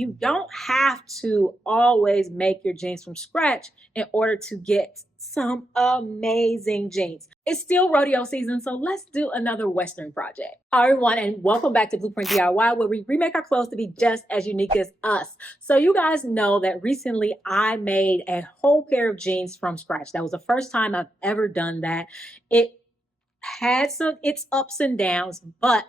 you don't have to always make your jeans from scratch in order to get some amazing jeans. It's still rodeo season, so let's do another Western project. Hi everyone, and welcome back to Blueprint DIY, where we remake our clothes to be just as unique as us. So you guys know that recently I made a whole pair of jeans from scratch. That was the first time I've ever done that. It had its ups and downs, but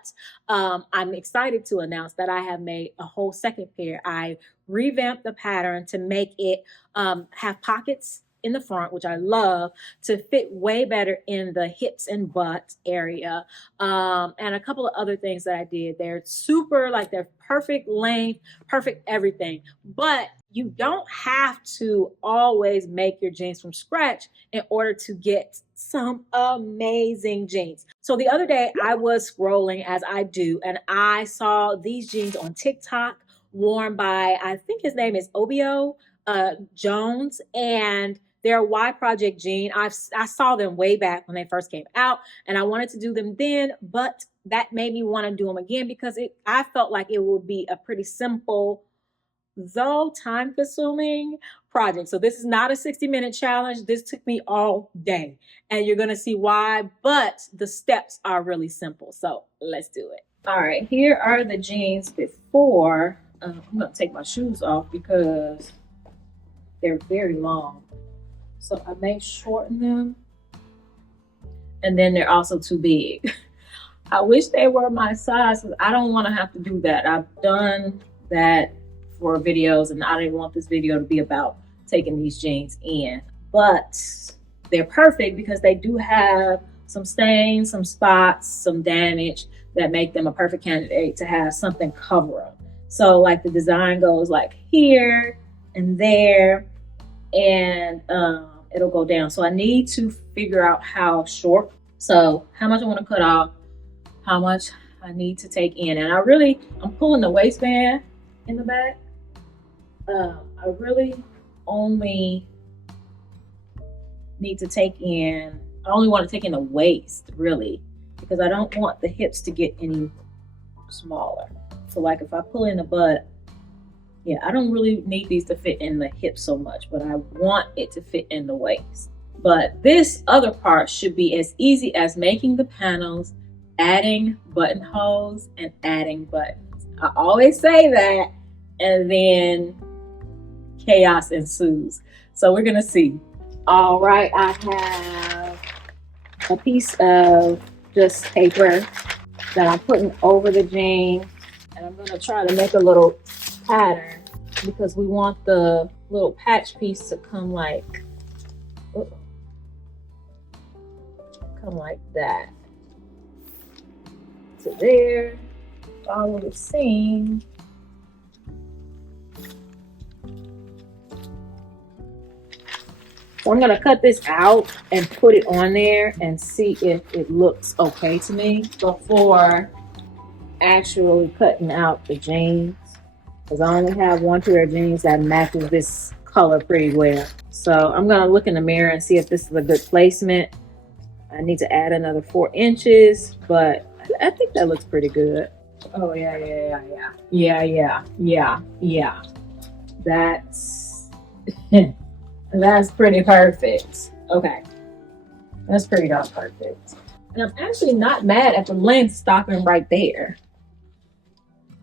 I'm excited to announce that I have made a whole second pair. I revamped the pattern to make it have pockets in the front, which I love, to fit way better in the hips and butt area, and a couple of other things that I did. They're super, like, they're perfect length, perfect everything, but you don't have to always make your jeans from scratch in order to get some amazing jeans. So the other day I was scrolling, as I do, and I saw these jeans on TikTok worn by, I think his name is Obio Jones, and they're a Y Project jean. I saw them way back when they first came out, and I wanted to do them then, but that made me want to do them again because I felt like it would be a pretty simple, though time-consuming project. So this is not a 60-minute challenge. This took me all day, and you're going to see why, but the steps are really simple. So let's do it. All right, here are the jeans before. I'm going to take my shoes off because they're very long. So I may shorten them, and then they're also too big. I wish they were my size, because I don't want to have to do that. I've done that for videos, and I didn't want this video to be about taking these jeans in. But they're perfect because they do have some stains, some spots, some damage that make them a perfect candidate to have something cover them. So like the design goes like here and there, and it'll go down. So I need to figure out how short, so how much I want to cut off, how much I need to take in. And I'm pulling the waistband in the back. I really only need to take in, I only want to take in the waist, really, because I don't want the hips to get any smaller. So like if I pull in the butt, yeah, I don't really need these to fit in the hips so much, but I want it to fit in the waist. But this other part should be as easy as making the panels, adding buttonholes, and adding buttons. I always say that, and then chaos ensues. So we're gonna see. All right, I have a piece of just paper that I'm putting over the jean, and I'm gonna try to make a little pattern because we want the little patch piece to come like that. So there, follow the seam. So I'm gonna cut this out and put it on there and see if it looks okay to me before actually cutting out the jeans, because I only have one pair of jeans that matches this color pretty well. So I'm gonna look in the mirror and see if this is a good placement. I need to add another 4 inches, but I think that looks pretty good. Oh yeah. That's that's pretty perfect. Okay, that's pretty darn perfect. And I'm actually not mad at the length stopping right there.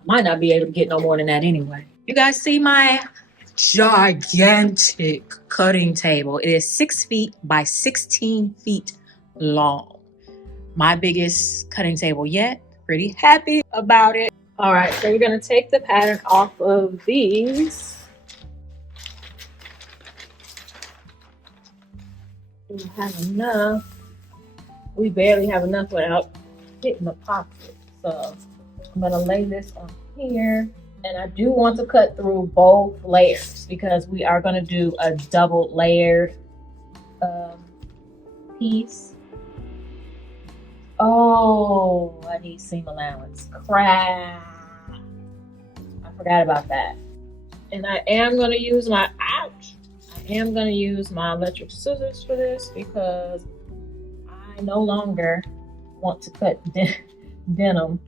I might not be able to get no more than that anyway. You guys see my gigantic cutting table? It is 6 feet by 16 feet long. My biggest cutting table yet. Pretty happy about it. All right, so we're gonna take the pattern off of these. We don't have enough. We barely have enough without hitting the pocket. So I'm gonna lay this on here, and I do want to cut through both layers because we are gonna do a double layered piece. Oh, I need seam allowance. Crap. I forgot about that. And I am gonna use my electric scissors for this because I no longer want to cut denim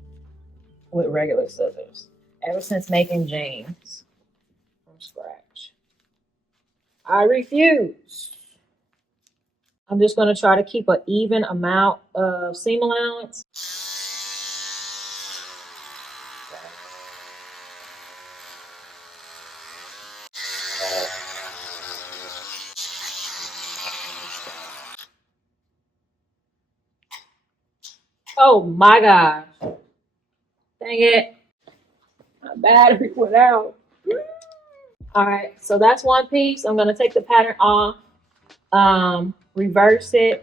with regular scissors. Ever since making jeans, scratch. I refuse. I'm just going to try to keep an even amount of seam allowance. Oh my gosh. Dang it. My battery went out. All right, so that's one piece. I'm going to take the pattern off, reverse it,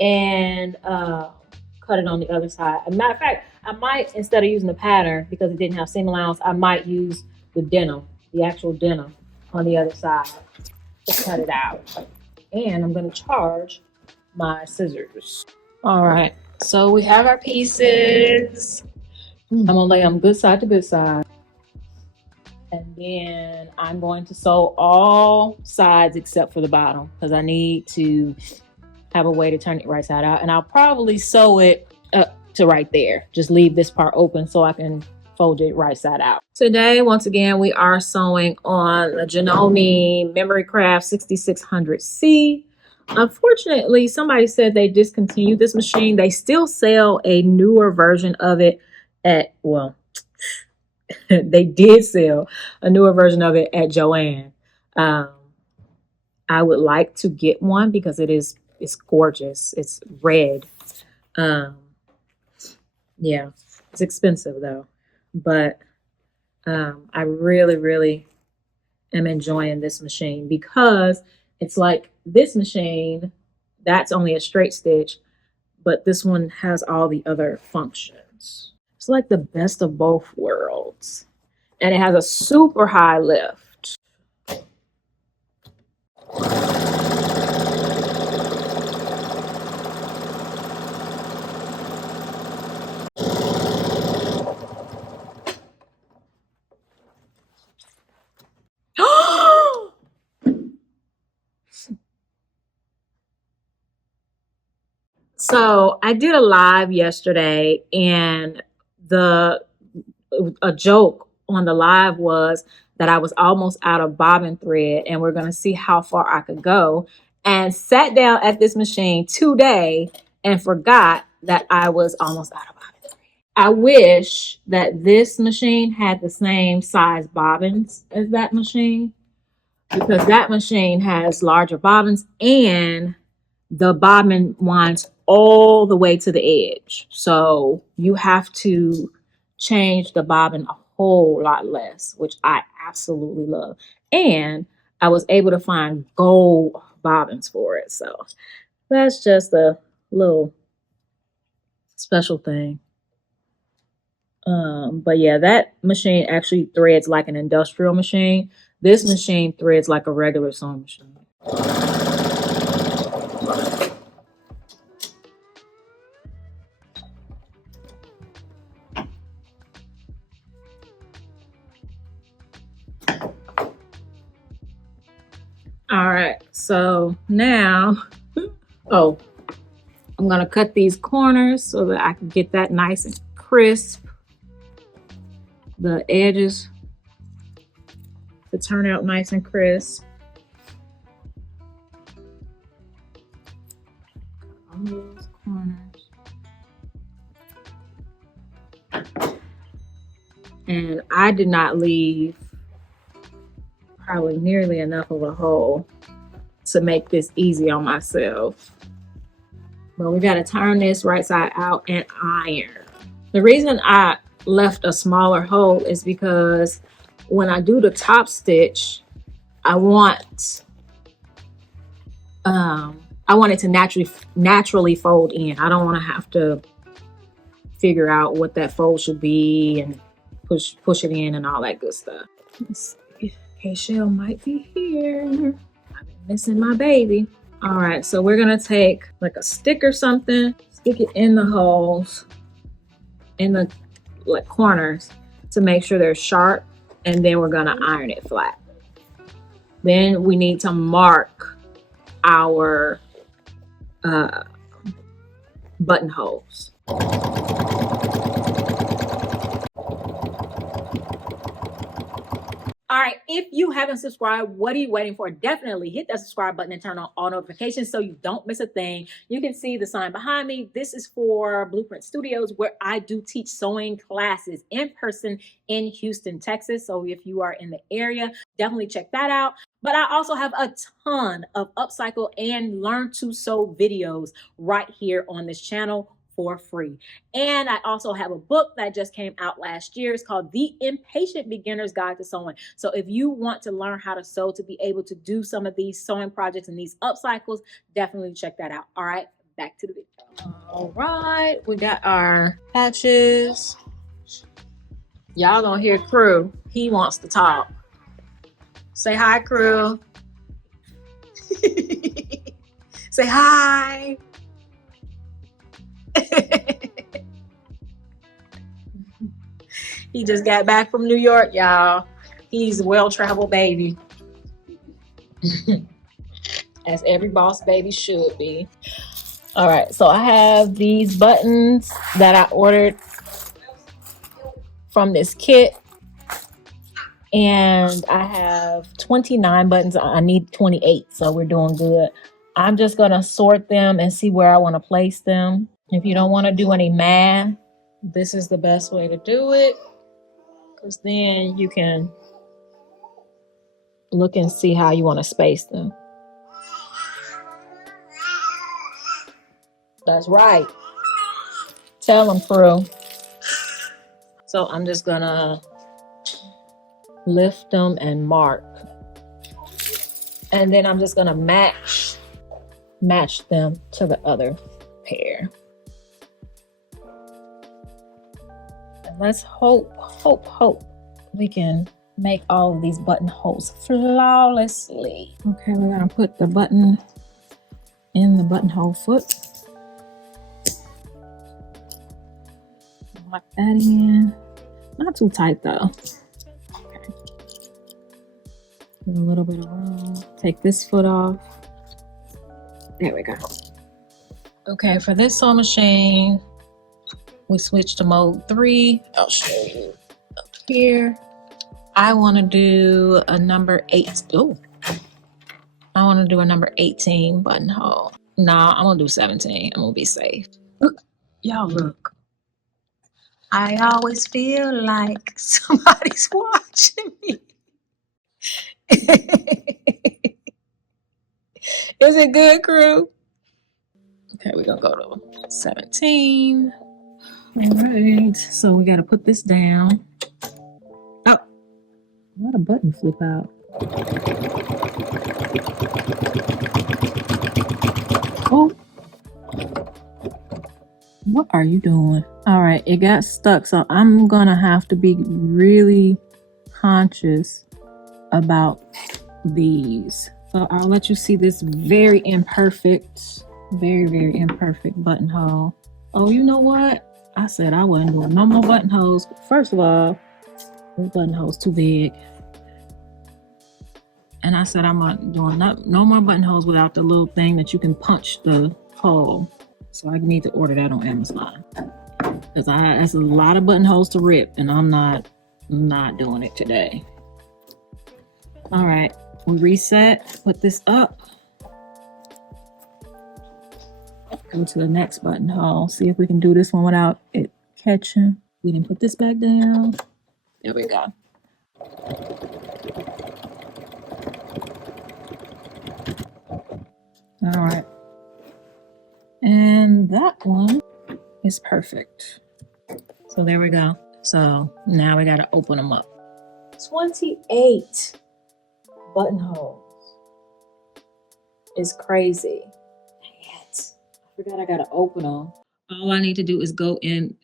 and cut it on the other side. As a matter of fact, I might, instead of using the pattern, because it didn't have seam allowance, I might use the denim, the actual denim on the other side to cut it out. And I'm going to charge my scissors. All right, so we have our pieces. I'm going to lay them good side to good side. And then I'm going to sew all sides except for the bottom because I need to have a way to turn it right side out. And I'll probably sew it up to right there. Just leave this part open so I can fold it right side out. Today, once again, we are sewing on the Janome Memory Craft 6600C. Unfortunately, somebody said they discontinued this machine. They still sell a newer version of it at, well, they did sell a newer version of it at Joann. I would like to get one because it's gorgeous. It's red. Yeah, it's expensive though, but I really am enjoying this machine because it's like this machine, that's only a straight stitch, but this one has all the other functions. It's like the best of both worlds. And it has a super high lift. So I did a live yesterday, and a joke on the live was that I was almost out of bobbin thread, and we're going to see how far I could go, and sat down at this machine today and forgot that I was almost out of bobbin thread. I wish that this machine had the same size bobbins as that machine, because that machine has larger bobbins and the bobbin winds all the way to the edge. So you have to change the bobbin a whole lot less, which I absolutely love. And I was able to find gold bobbins for it. So that's just a little special thing. But yeah, that machine actually threads like an industrial machine. This machine threads like a regular sewing machine. All right, so now, I'm gonna cut these corners so that I can get that nice and crisp. The edges to turn out nice and crisp. On those corners. And I did not leave probably nearly enough of a hole to make this easy on myself. But we got to turn this right side out and iron. The reason I left a smaller hole is because when I do the top stitch, I want it to naturally fold in. I don't want to have to figure out what that fold should be and push it in and all that good stuff. Let's see. K-Shell might be here. I've been missing my baby. All right, so we're gonna take like a stick or something, stick it in the holes, in the corners to make sure they're sharp, and then we're gonna iron it flat. Then we need to mark our buttonholes. All right, if you haven't subscribed, what are you waiting for? Definitely hit that subscribe button and turn on all notifications so you don't miss a thing. You can see the sign behind me. This is for Blueprint Studios, where I do teach sewing classes in person in Houston, Texas. So if you are in the area, definitely check that out. But I also have a ton of upcycle and learn to sew videos right here on this channel for free. And I also have a book that just came out last year. It's called The Impatient Beginner's Guide to Sewing. So if you want to learn how to sew, to be able to do some of these sewing projects and these upcycles, definitely check that out. All right, back to the video. All right, we got our patches. Y'all gonna hear Crew. He wants to talk. Say hi, Crew. Say hi. He just got back from New York, y'all. He's a well-traveled baby. As every boss baby should be. All right, so I have these buttons that I ordered from this kit. And I have 29 buttons. I need 28, so we're doing good. I'm just gonna sort them and see where I wanna place them. If you don't wanna do any math, this is the best way to do it, because then you can look and see how you wanna space them. That's right. Tell them, Crew. So I'm just gonna lift them and mark. And then I'm just gonna match them to the other pair. And let's hope we can make all of these buttonholes flawlessly. Okay, we're gonna put the button in the buttonhole foot. Lock that in. Not too tight though. Okay. Give a little bit of room. Take this foot off. There we go. Okay, for this sewing machine, we switched to mode 3. I'll show you up here. I want to do a number 8. Oh, I want to do a number 18 buttonhole. Nah, I'm gonna do 17. I'm gonna be safe. Y'all look. I always feel like somebody's watching me. Is it good, Crew? Okay, we're gonna go to 17. All right, so we gotta put this down. Oh, why'd a button flip out? Oh, what are you doing? All right, it got stuck, so I'm gonna have to be really conscious about these. So I'll let you see this very imperfect buttonhole. Oh, you know what? I said I wasn't doing no more buttonholes. First of all, this buttonhole's too big. And I said I'm not doing no more buttonholes without the little thing that you can punch the hole. So I need to order that on Amazon. Because that's a lot of buttonholes to rip, and I'm not doing it today. All right, we reset, put this up. Go to the next buttonhole. See if we can do this one without it catching. We can put this back down. There we go. All right. And that one is perfect. So there we go. So now we got to open them up. 28 buttonholes is crazy. Dang it. I forgot I got to open them. All I need to do is go in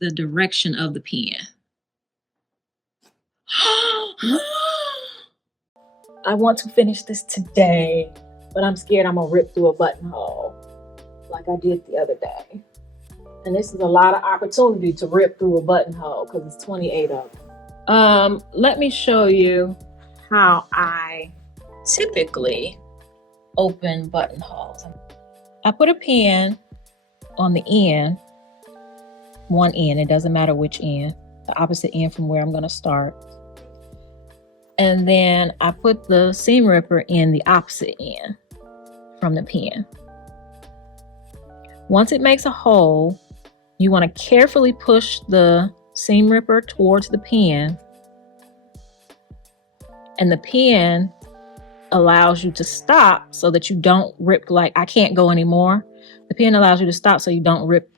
the direction of the pen. I want to finish this today, but I'm scared I'm gonna rip through a buttonhole like I did the other day. And this is a lot of opportunity to rip through a buttonhole because it's 28 of them. Let me show you how I typically open buttonholes. I put a pin on the end, one end, it doesn't matter which end, the opposite end from where I'm gonna start. And then I put the seam ripper in the opposite end from the pin. Once it makes a hole, you want to carefully push the seam ripper towards the pin, and the pin allows you to stop so that you don't rip, like I can't go anymore. The pin allows you to stop so you don't rip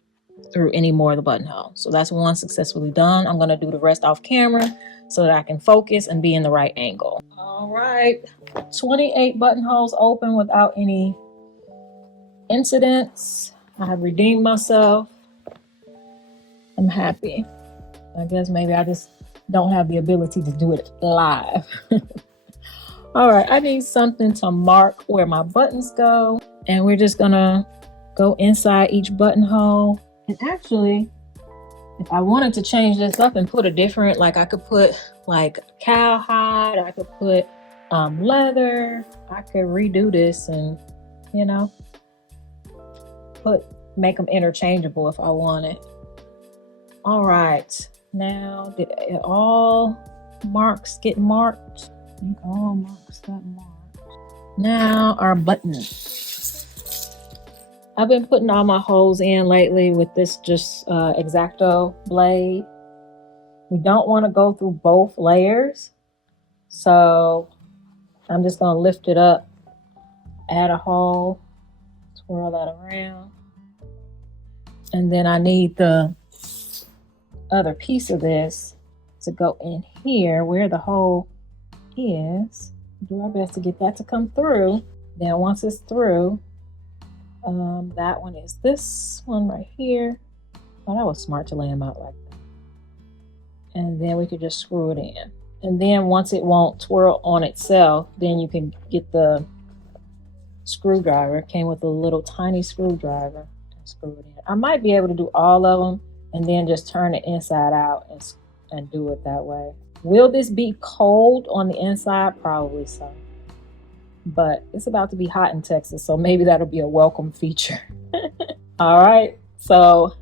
through any more of the buttonhole. So that's one successfully done. I'm going to do the rest off camera so that I can focus and be in the right angle. All right, 28 buttonholes open without any incidents. I have redeemed myself. I'm happy. I guess maybe I just don't have the ability to do it live. All right, I need something to mark where my buttons go. And we're just gonna go inside each buttonhole. And actually, if I wanted to change this up and put a different, like I could put like cowhide, I could put leather, I could redo this and, you know, make them interchangeable if I wanted. All right, now did all marks get marked? I think all marks got marked. Now our buttons. I've been putting all my holes in lately with this just X-Acto blade. We don't want to go through both layers, so I'm just going to lift it up, add a hole, twirl that around, and then I need the other piece of this to go in here where the hole is. Do our best to get that to come through. Then once it's through, that one is this one right here. Oh, that was smart to lay them out like that. And then we could just screw it in. And then once it won't twirl on itself, then you can get the screwdriver. It came with a little tiny screwdriver and screw it in. I might be able to do all of them and then just turn it inside out and do it that way. Will this be cold on the inside? Probably so. But it's about to be hot in Texas, so maybe that'll be a welcome feature. All right, so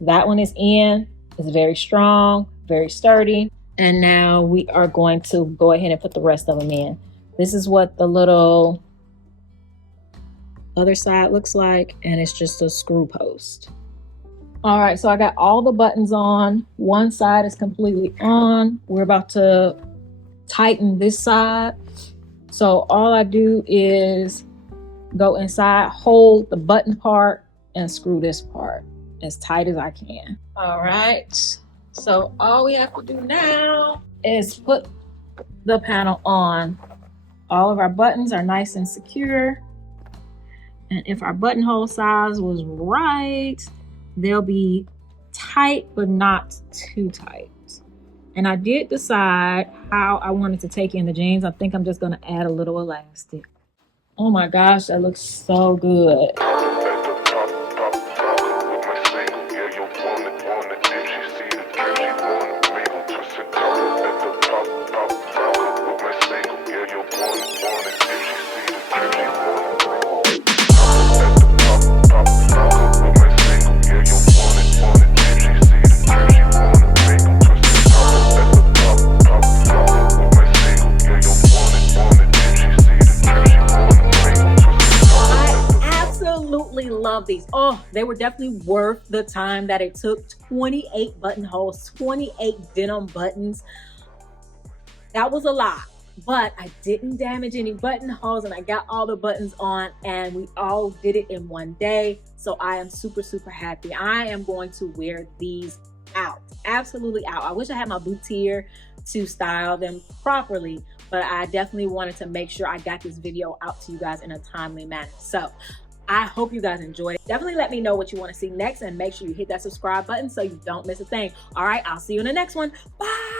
that one is in. It's very strong, very sturdy. And now we are going to go ahead and put the rest of them in. This is what the little other side looks like, and it's just a screw post. All right, so I got all the buttons on. One side is completely on. We're about to tighten this side. So all I do is go inside, hold the button part, and screw this part as tight as I can. All right, so all we have to do now is put the panel on. All of our buttons are nice and secure. And if our buttonhole size was right, they'll be tight, but not too tight. And I did decide how I wanted to take in the jeans. I think I'm just gonna add a little elastic. Oh my gosh, that looks so good. Love these. Oh, they were definitely worth the time that it took. 28 buttonholes, 28 denim buttons. That was a lot, but I didn't damage any buttonholes and I got all the buttons on and we all did it in one day. So I am super, super happy. I am going to wear these out, absolutely out. I wish I had my boots here to style them properly, but I definitely wanted to make sure I got this video out to you guys in a timely manner. So I hope you guys enjoyed it. Definitely let me know what you want to see next and make sure you hit that subscribe button so you don't miss a thing. All right, I'll see you in the next one. Bye.